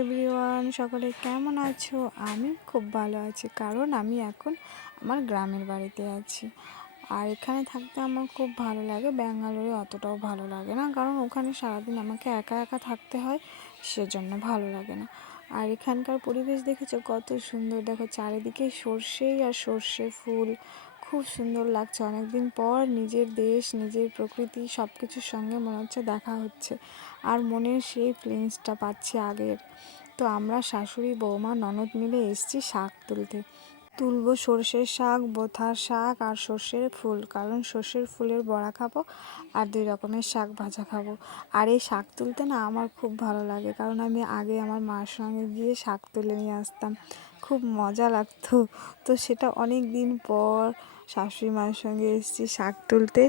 Everyone, সকলে কেমন আছো? আমি খুব ভালো আছি, কারণ আমি এখন আমার গ্রামের বাড়িতে আছি। আর এখানে থাকতে আমার খুব ভালো লাগে। ব্যাঙ্গালোরে অতটাও ভালো লাগে না, কারণ ওখানে সারাদিন আমাকে একা একা থাকতে হয়, সেজন্য ভালো লাগে না। আর এখানকার পরিবেশ দেখেছো কত সুন্দর, দেখো চারিদিকে সর্ষেই আর সর্ষে ফুল, খুব সুন্দর লাগছে। অনেকদিন পর নিজের দেশ, নিজের প্রকৃতি সব কিছুর সঙ্গে মনে হচ্ছে দেখা হচ্ছে, আর মনের সেই ফিলিংসটা পাচ্ছি আগের। তো আমরা শাশুড়ি, বৌমা, ননদ মিলে এসেছি শাক তুলবো সর্ষের শাক, বোথার শাক আর সর্ষের ফুল, কারণ সর্ষের ফুলের বড়া খাবো আর 2 রকমের শাক ভাজা খাবো। আর এই শাক তুলতে না আমার খুব ভালো লাগে, কারণ আমি আগে আমার মার সঙ্গে গিয়ে শাক তুলে নিয়ে আসতাম, খুব মজা লাগতো। তো সেটা অনেক দিন পর শাশুড়ি মায়ের সঙ্গে এসেছি শাক তুলতে।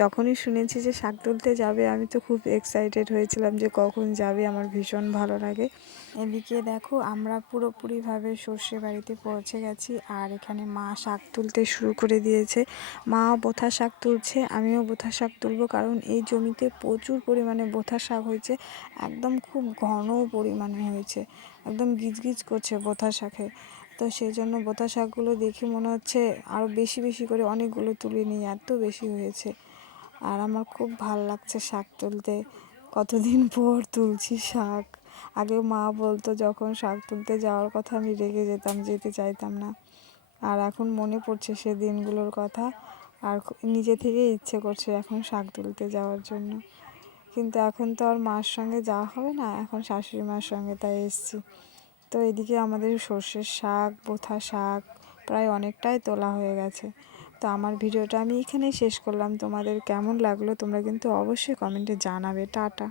যখনই শুনেছি যে শাক তুলতে যাবে, আমি তো খুব এক্সাইটেড হয়েছিলাম যে কখন যাবে, আমার ভীষণ ভালো লাগে। এদিকে দেখো আমরা পুরোপুরিভাবে সর্ষে বাড়িতে পৌঁছে গেছি, আর এখানে মা শাক তুলতে শুরু করে দিয়েছে। মা বোথা শাক তুলছে, আমিও বোথা শাক তুলবো, কারণ এই জমিতে প্রচুর পরিমাণে বোথা শাক হয়েছে, একদম খুব ঘন পরিমাণে হয়েছে, একদম গিজগিজ করছে বোথা শাকে। তো সেই জন্য বোথা শাকগুলো দেখে মনে হচ্ছে আরও বেশি বেশি করে অনেকগুলো তুলে নিই, এত বেশি হয়েছে। আর আমার খুব ভাল লাগছে শাক তুলতে, কতদিন পর তুলছি শাক। আগেও মা বলতো যখন শাক তুলতে যাওয়ার কথা, আমি রেগে যেতাম, যেতে চাইতাম না। আর এখন মনে পড়ছে সে দিনগুলোর কথা, আর নিজে থেকে ইচ্ছে করছে এখন শাক তুলতে যাওয়ার জন্য। কিন্তু এখন তো আর মার সঙ্গে যাওয়া হবে না, এখন শাশুড়ি মার সঙ্গে, তাই এসেছি। তো এদিকে আমাদের সর্ষের শাক, বোথা শাক প্রায় অনেকটাই তোলা হয়ে গেছে। তো আমার ভিডিওটা আমি এখানেই শেষ করলাম। তোমাদের কেমন লাগলো তোমরা কিন্তু অবশ্যই কমেন্টে জানাবে। টাটা।